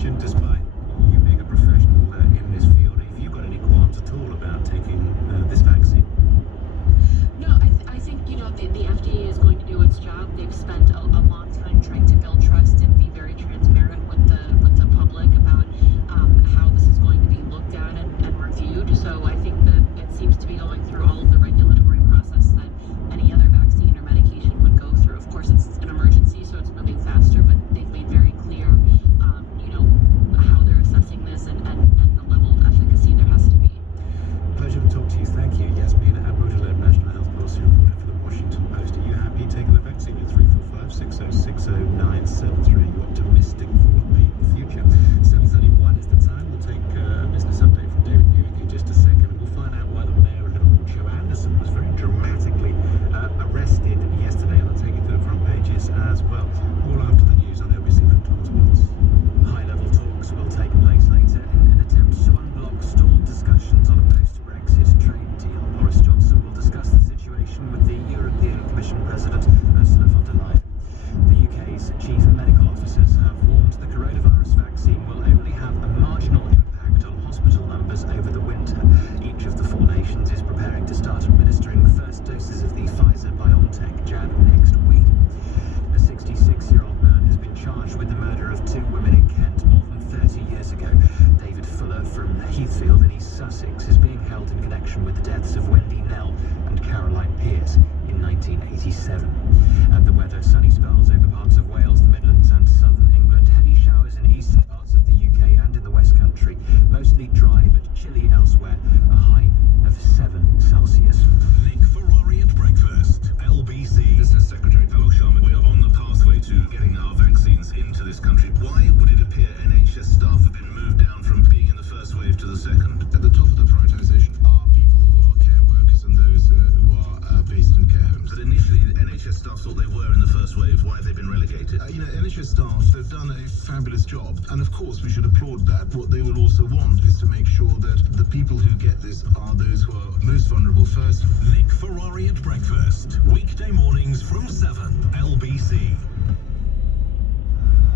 question, despite you being a professional in this field, have you got any qualms at all about taking this vaccine? No, I think, the FDA is going to do its job. They've spent a long time trying to build trust and be very transparent with the public about how this is going to be looked at and reviewed. So I think that it seems to be going through all of the regulatory process that any other vaccine or medication would go through. Of course, it's an emergency, so it's moving faster, but they've made very clear, how they're assessing this and the level of efficacy there has to be. Pleasure to talk to you. Thank you. Yasmin Abu-Taleb, National Health Policy Reporter for the Washington Post. Are you happy taking the vaccine at 345-6060973? Are you optimistic for what may be the future? 7:31 is the time. We'll take a business update from David Buick in just a second, and we'll find out why the mayor of Liverpool, Joe Anderson, was very dramatically arrested yesterday, and I'll take you to the front pages as well. All after the news on LBC from Tom Sports. High-level talks will take place later in an attempt to unblock stalled discussions on a post-Brexit trade deal. Boris Johnson will discuss the situation with the European Commission President, Ursula von der Leyen. The UK's chief medical officers have warned the coronavirus vaccine will only have a marginal impact on hospital numbers over the winter. Each of the four nations is preparing to start administering the first doses of the Pfizer-BioNTech jab next week. A 66-year-old man has been charged with the murder of two women in Kent more than 30 years ago. David Fuller from Heathfield in East Sussex is being held in connection with the deaths of Wendy Nell and Caroline Pierce in 1987. And the weather, sunny spells over parts of Wales, the Midlands and southern England. Heavy showers in eastern parts of the UK and in the West Country. Mostly dry but chilly elsewhere. A high of 7 Celsius. Nick Ferrari at breakfast. LBC. Business Secretary Paolo Sharma. We're on the pathway to getting our vaccines into this country. Why would it appear NHS staff have been moved down from being in the first wave to the second? At the top of the prioritisation are people who are care workers and those who are based in care homes. But initially, the NHS staff thought they were in the first wave. Why have they been relegated? NHS staff, they've done a fabulous job. And of course, we should applaud that. What they will also want is to make sure that the people who get this are those who are most vulnerable first. Nick Ferrari at breakfast. Weekday mornings from 7. LBC.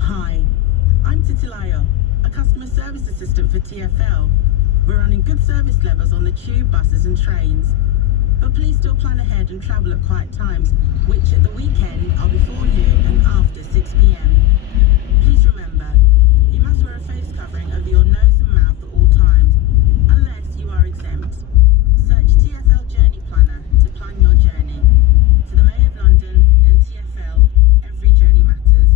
Hi, I'm Titilayo, a customer service assistant for TfL. We're running good service levels on the tube, buses and trains. But please still plan ahead and travel at quiet times, which at the weekend are before noon and after 6 p.m. Please remember, you must wear a face covering over your nose and mouth at all times, unless you are exempt. Search TfL Journey Planner to plan your journey. To the Mayor of London and TfL, every journey matters.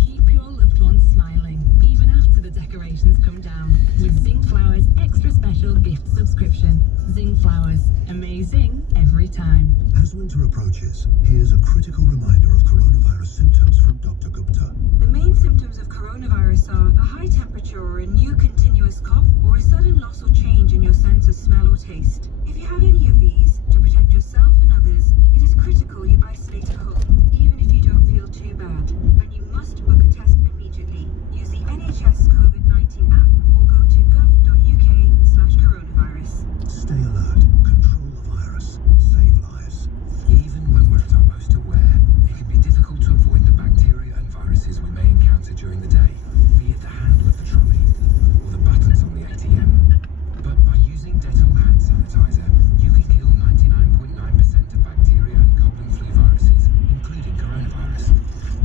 Keep your loved ones smiling, even after the decorations come down, with Zing Flowers Extra Special Gift Subscription. Zing Flowers, amazing every time. As winter approaches, here's a critical reminder of coronavirus symptoms from Dr. Gupta. The main symptoms of coronavirus are a high temperature or a new continuous cough or a sudden loss or change in your sense of smell or taste. If you have any of these, to protect yourself and others, it is critical you isolate at home, even if you don't feel too bad. And you must book a test immediately. Use the NHS COVID-19 app or go to gov.uk/coronavirus. Stay alert, control the virus, save lives. Even when we're at our most aware, it can be difficult to avoid the bacteria and viruses we may encounter during the day, be it the handle of the trolley or the buttons on the ATM. But by using Dettol hand sanitizer, you can kill 99.9% of bacteria and cold and flu viruses, including coronavirus,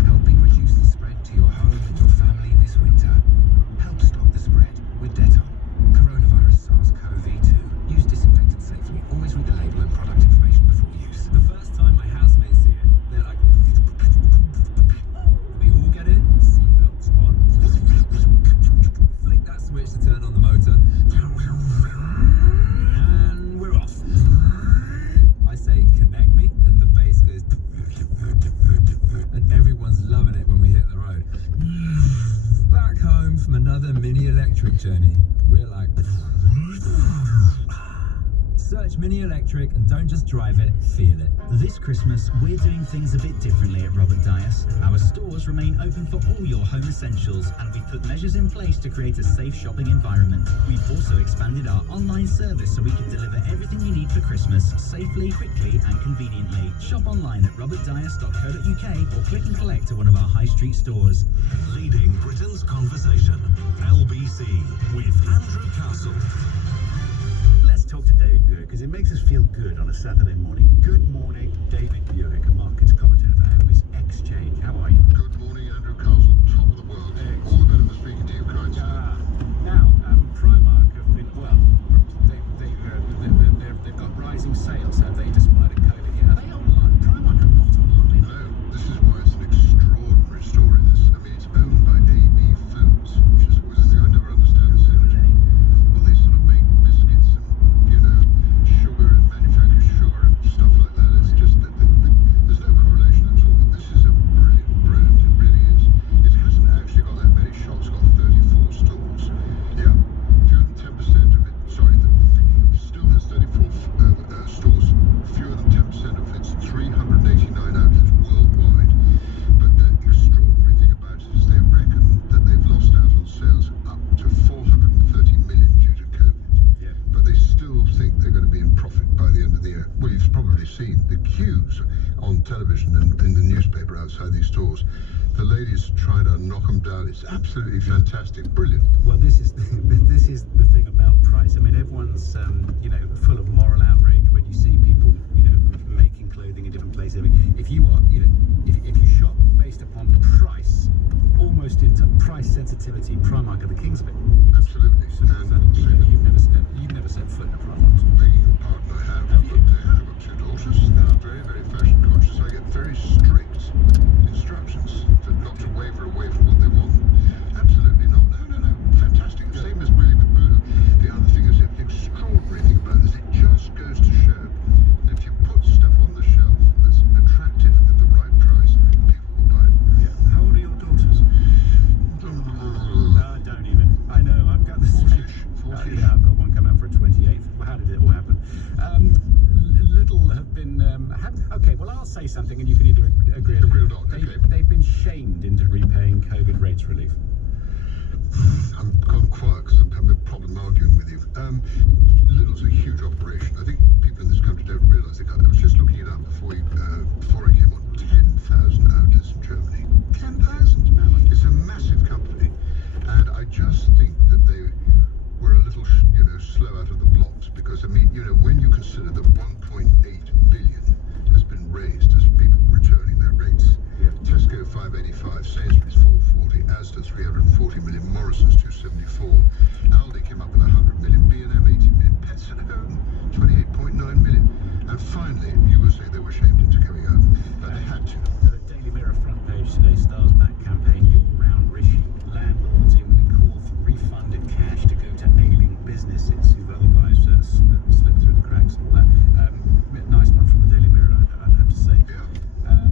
helping reduce the spread to your home and your family this winter. Help stop the spread with Dettol. Coronavirus SARS-CoV-2. Use disinfectant safely. Always read the label and product information before use. The first time my housemates see it, they're like, we all get in, seatbelts on, flick that switch to turn on the motor, and we're off. I say, connect me, and the bass goes, and everyone's loving it when we hit the road. Back home from another mini electric journey, we're like, Search Mini Electric and don't just drive it, feel it. This Christmas, we're doing things a bit differently at Robert Dias. Our stores remain open for all your home essentials, and we've put measures in place to create a safe shopping environment. We've also expanded our online service so we can deliver everything you need for Christmas safely, quickly and conveniently. Shop online at robertdias.co.uk or click and collect at one of our high street stores. Leading Britain's conversation. LBC with Andrew Castle. Let's talk to David Buick because it makes us feel good on a Saturday morning. Good morning, David Buick, a markets commentator for Ambis Exchange. How are you? Good morning, Andrew Castle, top of the world. All the better for speaking to you, Christ. Now, Primark have been, well, they've got rising sales, have they, despite a COVID hit? Are they online? Primark are not online. No, this is why it's an extraordinary story, this. I mean, it's owned by AB Foods, which is always a thing I never understand. Who are they? Well, they sort of make biscuits and, sugar and manufacture sugar and stuff like that. It's just that there's no correlation at all. But this is a brilliant brand. It really is. It hasn't actually got that many shops. It's got 34 stores. Yeah. Fewer than 10% of it. Sorry. It still has 34 stores. Fewer than 10% of its 389 outlets worldwide. But the extraordinary thing about it is they reckon that they've lost out on sales up to 430 million due to COVID. Yeah. But they still think they're going to be in profit by the end of the year. Well, you've probably seen the queues on television and in the newspaper outside these stores. The ladies trying to knock them down. It's absolutely fantastic, brilliant. Well, this is the thing about price. I mean, everyone's full of moral outrage when you see people making clothing in different places. I mean, if you are if you shop based upon price, almost into price sensitivity, Primark are the kings of it. Absolutely. And you've never set foot in a Primark. Begging your pardon, I have. I've got two daughters. They're very, very fashion conscious. I get very strict instructions not to waver away from what they want. Absolutely not. No. Fantastic. Same as really with Boohoo. The other thing is the extraordinary thing about this, it just goes to show that if you put stuff on the shelf that's attractive at the right price, people will buy it. Yeah. How old are your daughters? Don't even. I know, I've got this. 40-ish. Yeah, I've got one coming up for a 28th. Well, how did it all happen? Little have been. Okay, well, I'll say something and you can either agree or not. They've been shamed into repaying COVID rates relief. I'm gone quiet because I'm having a problem arguing with you. Lidl's a huge operation. I think people in this country don't realise it. I was just looking it up before I came on. 10,000 outlets in Germany. 10,000. It's a massive company, and I just think that they were a little, slow out of the blocks because I mean, when you consider that 1.8 billion has been raised as people returning their rates. Yeah. Tesco 585, Sainsbury's 440, Asda 340 million, Morrison's 274, Aldi came up with 100 million, B&M 80 million, Pets at Home 28.9 million, and finally you would say they were shamed into coming out, but they had to. The Daily Mirror front page today, Stars Back campaign, your round issue. Landlords in call for refunded cash to go to ailing businesses who've otherwise slipped through the cracks and all that. Nice one from the Daily Mirror, I'd have to say. Yeah.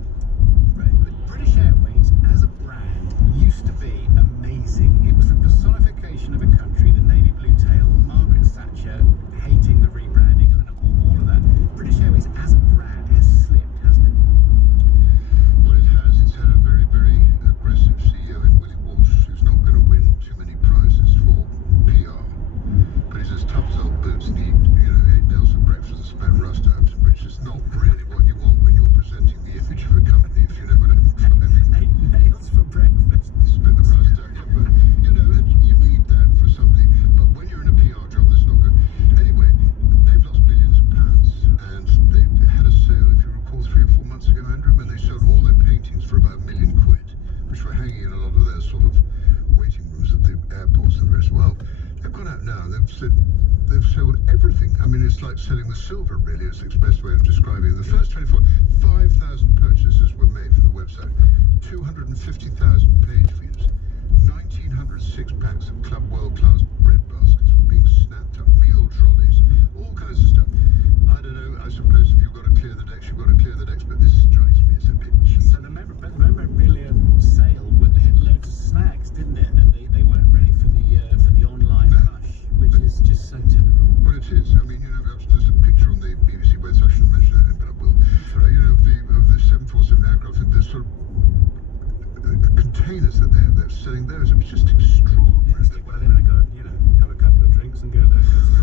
British Airways as a brand used to be amazing. It was the personification of a country, the navy blue tail, Margaret Thatcher hating the rebranding and all of that. British Airways as a brand has slipped, hasn't it? Well, it has. It's had a very, very aggressive CEO in Willie Walsh, who's not going to win too many prizes for PR. But he's as tough as old boots, and he ate nails for breakfast and smelled rust out, which is not really what you want when you're presenting the image of a company, if you know what I'm driving. 8 nails for breakfast. Spit the rust out, yeah, but you need that for somebody. But when you're in a PR job, that's not good. Anyway, they've lost billions of pounds, and they had a sale, if you recall, 3 or 4 months ago, Andrew, when they sold all their paintings for about £1 million, which were hanging in a lot of their sort of waiting rooms at the airports and the rest. Well, they've gone out now and they've said they've sold everything. I mean, it's like selling the silver, really. It's the best way of describing it. The first 5,000 purchases were made from the website, 250,000 page views, 1,906 packs of Club World Class bread baskets were being snapped up, meal trolleys, all kinds of stuff. I don't know, I suppose if you've got to clear the decks, you've got to clear the decks, but this strikes me as a bit cheap. So the memorabilia sale hit loads of snags, didn't it? And they weren't ready for the online rush, which is just so typical. Well, it is. I mean, there's a picture selling those. It was just extraordinary. Well, then I got, have a couple of drinks and go, look, that's